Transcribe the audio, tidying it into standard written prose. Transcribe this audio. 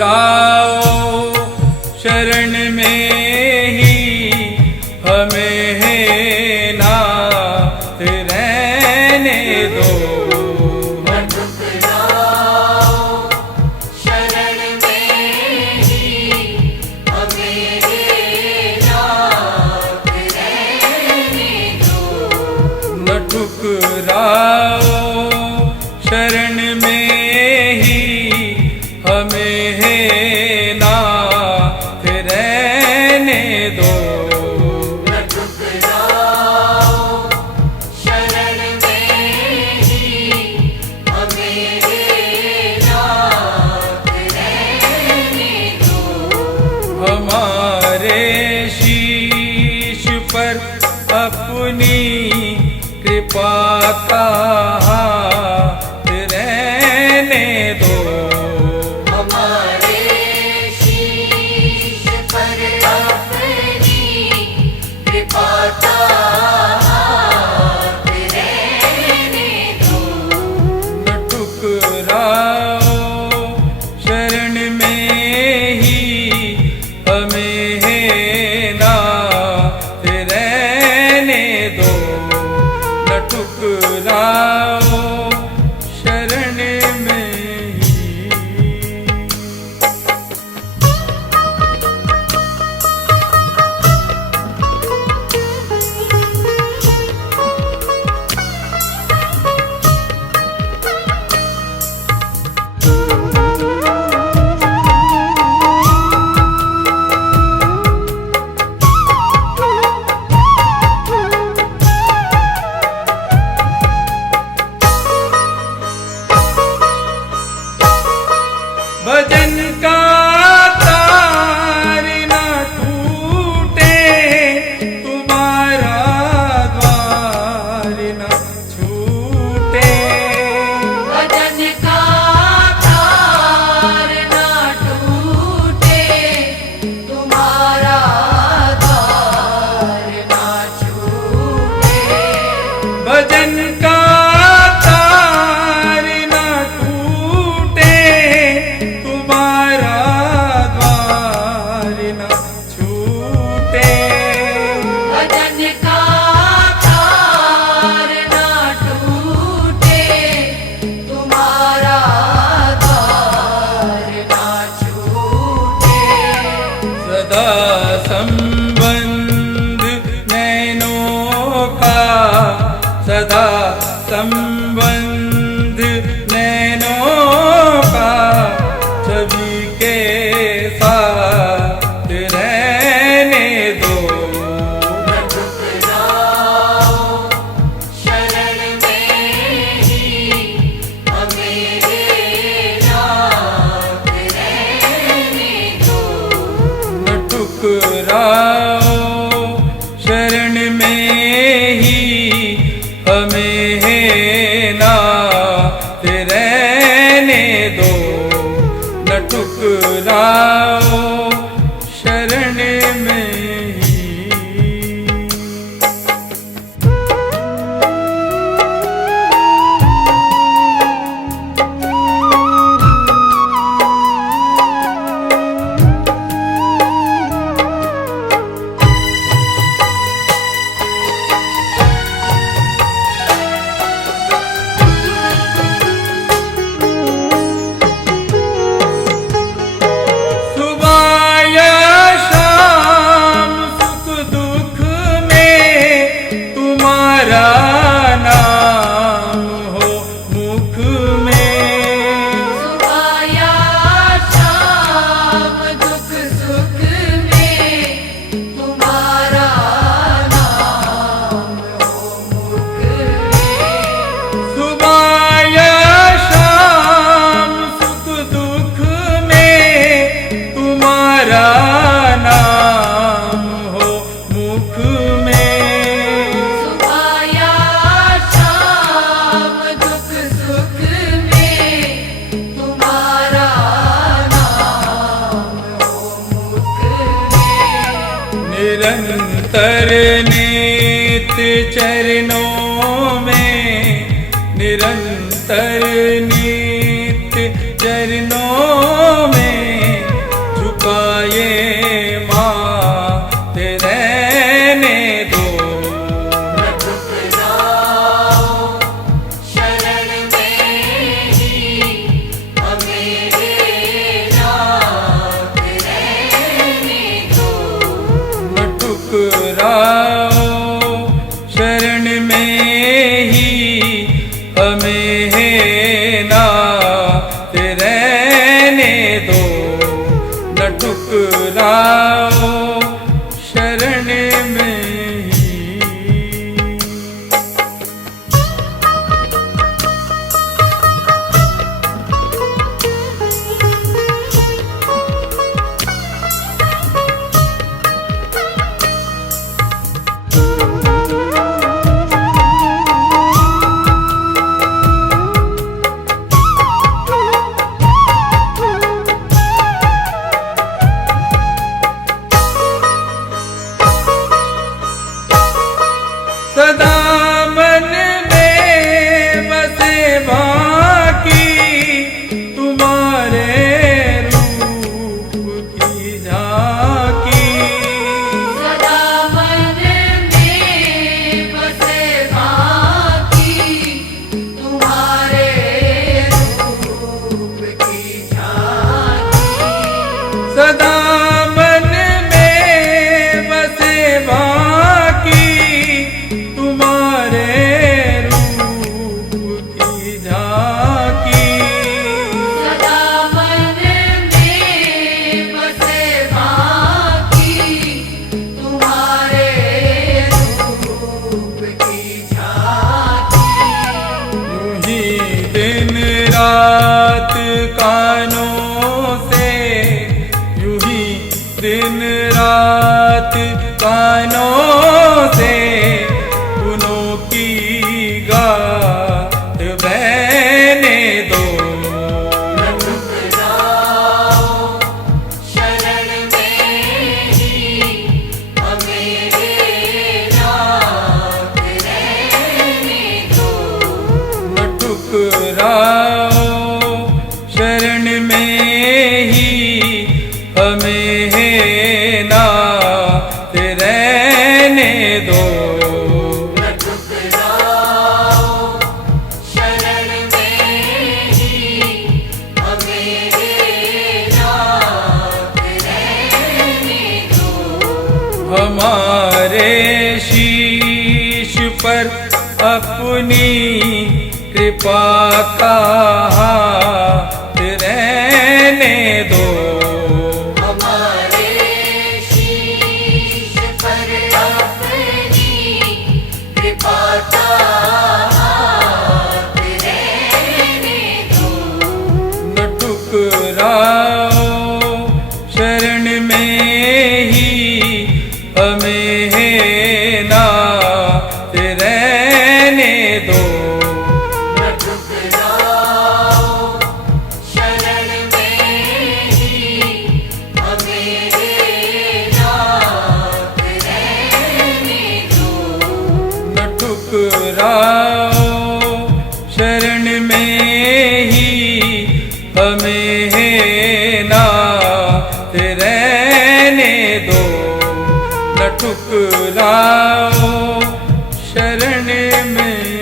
ठुकराओ शरण में ही हमें नाथ रहने दो। न ठुकराओ शरण में ही हमें नाथ रहने दो। न ठुकराओ शरण में ही हमें नाथ रहने दो। न ठुकराओ शरण में ही हमें नाथ रहने दो। हमारे शीश पर अपनी कृपा का हाथ रहने दो। हमारे शीश पर अपनी कृपा का हाथ रहने दो। न ठुकराओ शरण में ही हमें नाथ रहने दो। न ठुकराओ शरण में ही। भजन का तार न टूटे, तुम्हारा द्वार न छूटे। भजन का तार न टूटे, तुम्हारा द्वार न छूटे। भजन का तार न टूटे, तुम्हारा द्वार न छूटे। भजन का तार न टूटे, तुम्हारा द्वार न छूटे। सदा संबंध नैनों का, सदा संबंध नैनों का सभी के साथ रहने दो। न ठुकराओ शरण में ही हमें नाथ रहने दो। न ठुकराओ शरण में ही हमें नाथ रहने दो। न ठुकराओ शरण में ही। सुबह या शाम सुख दुख में तुम्हारा नाम हो मुख में। सुबह या शाम दुख सुख में तुम्हारा नाम हो मुख में। सुबह या शाम सुख दुख में तुम्हारा नाम हो मुख में। सुबह या शाम दुख सुख में तुम्हारा नाम हो मुख में। निरंतर नित्य चरणों में, निरंतर नित्य चरणों में में ही हमें है नाथ रहने दो, न ठुकराओ शरण में ही। सदा मन में बसे बाकी तुम्हारे रूप की झांकी। सदा मन में बसे बाकी तुम्हारे रूप की झांकी। सदा मन में बसे बाकी तुम्हारे रूप की झांकी। सदा मन में बसे बाकी तुम्हारे रूप की झांकी। यूं ही दिन रात कानों से, यूं ही दिन रात कानों से गुनों की गाथ बहने दो। न ठुकराओ शरण में ही हमें नाथ रहने दो। न ठुकराओ शरण में ही हमें है नाथ रहने दो। न ठुकराओ शरण में ही हमें नाथ रहने दो। हमारे शीश पर अपनी कृपा का हाथ रहने दो। हमारे शीश पर अपनी कृपा का हाथ रहने दो। न ठुकराओ शरण में ही हमें है नाथ रहने दो। न ठुकराओ शरण में ही हमें नाथ रहने दो। न ठुकराओ शरण में ही हमें है नाथ रहने दो। न ठुकराओ शरण में